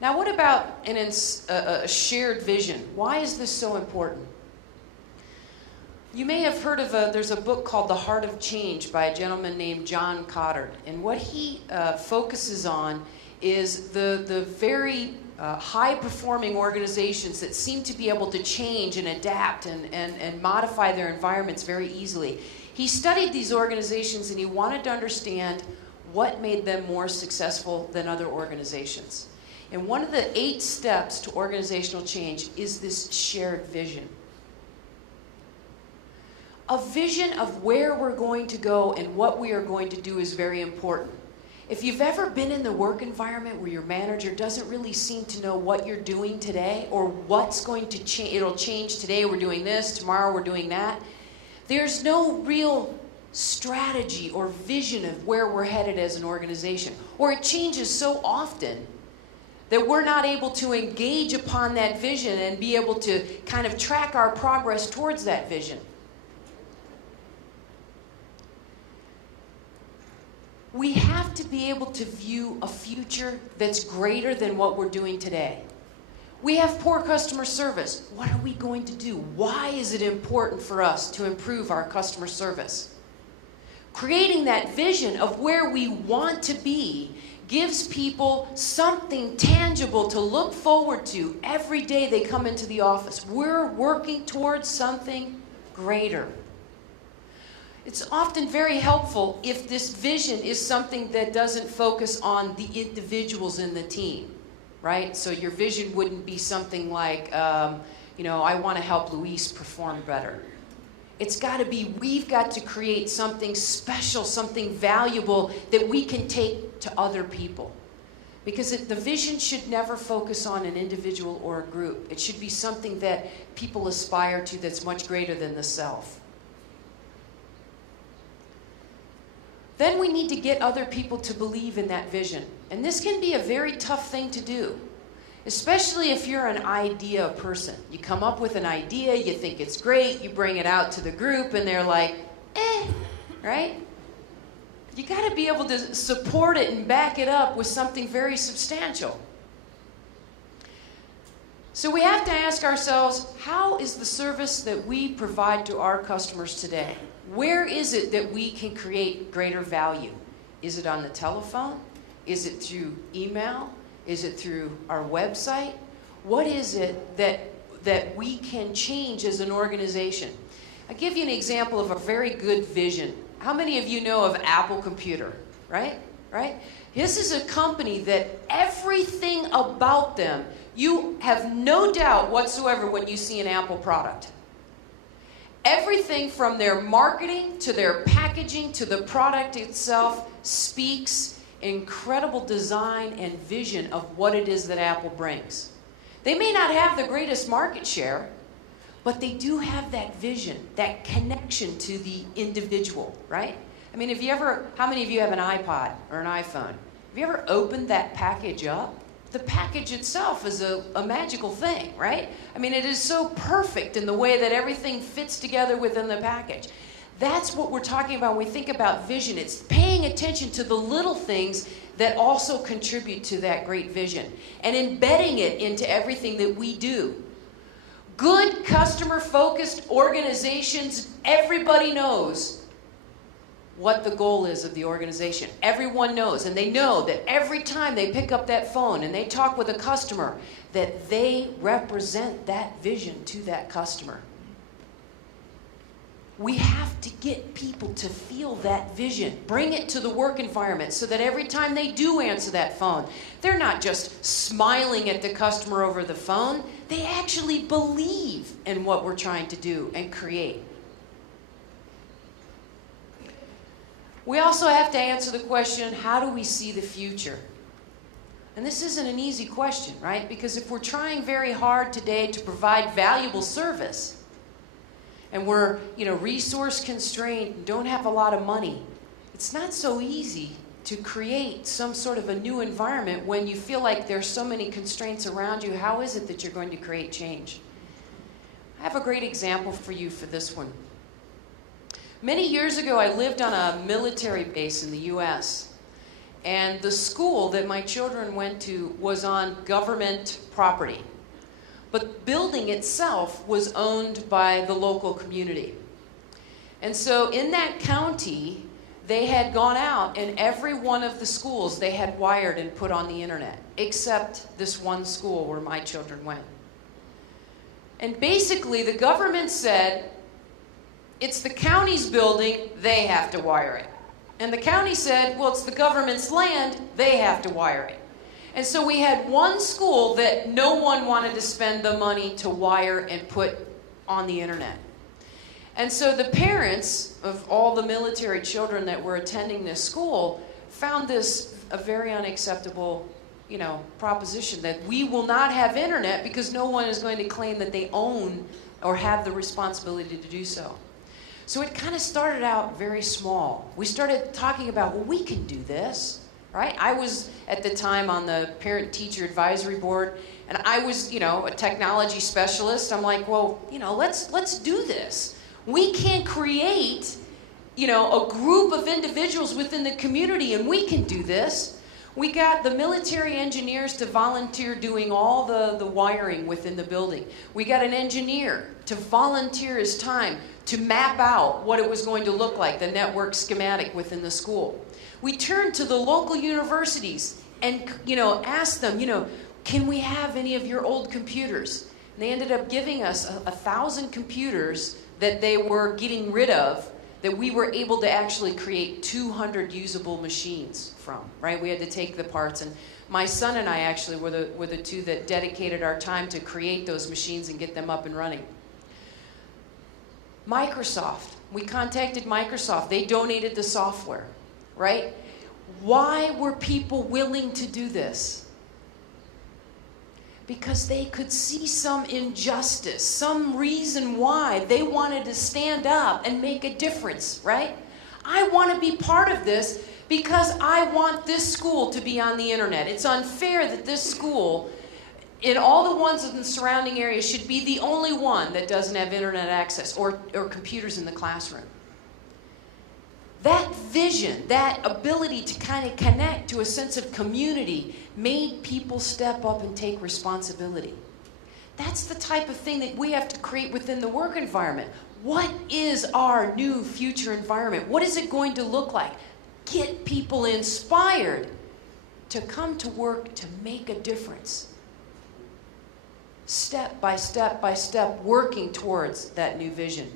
Now, what about a shared vision? Why is this so important? You may have heard of there's a book called The Heart of Change by a gentleman named John Goddard. And what he focuses on is the very high-performing organizations that seem to be able to change and adapt and modify their environments very easily. He studied these organizations and he wanted to understand what made them more successful than other organizations. And one of the 8 steps to organizational change is this shared vision. A vision of where we're going to go and what we are going to do is very important. If you've ever been in the work environment where your manager doesn't really seem to know what you're doing today or what's going to change, it'll change today, we're doing this, tomorrow we're doing that, there's no real strategy or vision of where we're headed as an organization. Or it changes so often that we're not able to engage upon that vision and be able to kind of track our progress towards that vision. We have to be able to view a future that's greater than what we're doing today. We have poor customer service. What are we going to do? Why is it important for us to improve our customer service? Creating that vision of where we want to be gives people something tangible to look forward to every day they come into the office. We're working towards something greater. It's often very helpful if this vision is something that doesn't focus on the individuals in the team, right? So your vision wouldn't be something like, I want to help Luis perform better. It's got to be, we've got to create something special, something valuable that we can take to other people. Because the vision should never focus on an individual or a group. It should be something that people aspire to that's much greater than the self. Then we need to get other people to believe in that vision. And this can be a very tough thing to do, especially if you're an idea person. You come up with an idea, you think it's great, you bring it out to the group, and they're like, right? You got to be able to support it and back it up with something very substantial. So we have to ask ourselves, how is the service that we provide to our customers today? Where is it that we can create greater value? Is it on the telephone? Is it through email? Is it through our website? What is it that we can change as an organization? I'll give you an example of a very good vision. How many of you know of Apple Computer, right? This is a company that everything about them, you have no doubt whatsoever when you see an Apple product. Everything from their marketing to their packaging to the product itself speaks incredible design and vision of what it is that Apple brings. They may not have the greatest market share, but they do have that vision, that connection to the individual, right? I mean, how many of you have an iPod or an iPhone? Have you ever opened that package up? The package itself is a magical thing, right? I mean, it is so perfect in the way that everything fits together within the package. That's what we're talking about when we think about vision. It's paying attention to the little things that also contribute to that great vision and embedding it into everything that we do. Good customer-focused organizations, everybody knows what the goal is of the organization. Everyone knows, and they know that every time they pick up that phone and they talk with a customer, that they represent that vision to that customer. We have to get people to feel that vision, bring it to the work environment so that every time they do answer that phone, they're not just smiling at the customer over the phone, they actually believe in what we're trying to do and create. We also have to answer the question, how do we see the future? And this isn't an easy question, right? Because if we're trying very hard today to provide valuable service, and we're, resource constrained and don't have a lot of money, it's not so easy to create some sort of a new environment when you feel like there's so many constraints around you. How is it that you're going to create change? I have a great example for you for this one. Many years ago, I lived on a military base in the U.S. And the school that my children went to was on government property. But the building itself was owned by the local community. And so in that county, they had gone out, and every one of the schools they had wired and put on the internet, except this one school where my children went. And basically, the government said, it's the county's building, they have to wire it. And the county said, well, it's the government's land, they have to wire it. And so we had one school that no one wanted to spend the money to wire and put on the internet. And so the parents of all the military children that were attending this school found this a very unacceptable, proposition, that we will not have internet because no one is going to claim that they own or have the responsibility to do so. So it kind of started out very small. We started talking about, well, we can do this, right? I was at the time on the parent-teacher advisory board, and I was, a technology specialist. I'm like, well, let's do this. We can create, a group of individuals within the community, and we can do this. We got the military engineers to volunteer doing all the wiring within the building. We got an engineer to volunteer his time to map out what it was going to look like, the network schematic within the school. We turned to the local universities and, asked them, can we have any of your old computers? And they ended up giving us 1,000 computers that they were getting rid of, that we were able to actually create 200 usable machines from, right? We had to take the parts, and my son and I actually were the two that dedicated our time to create those machines and get them up and running. Microsoft, we contacted Microsoft. They donated the software, right? Why were people willing to do this? Because they could see some injustice, some reason why they wanted to stand up and make a difference, right? I want to be part of this because I want this school to be on the internet. It's unfair that this school, in all the ones in the surrounding area, should be the only one that doesn't have internet access or computers in the classroom. That vision, that ability to kind of connect to a sense of community made people step up and take responsibility. That's the type of thing that we have to create within the work environment. What is our new future environment? What is it going to look like? Get people inspired to come to work to make a difference. Step by step by step, working towards that new vision.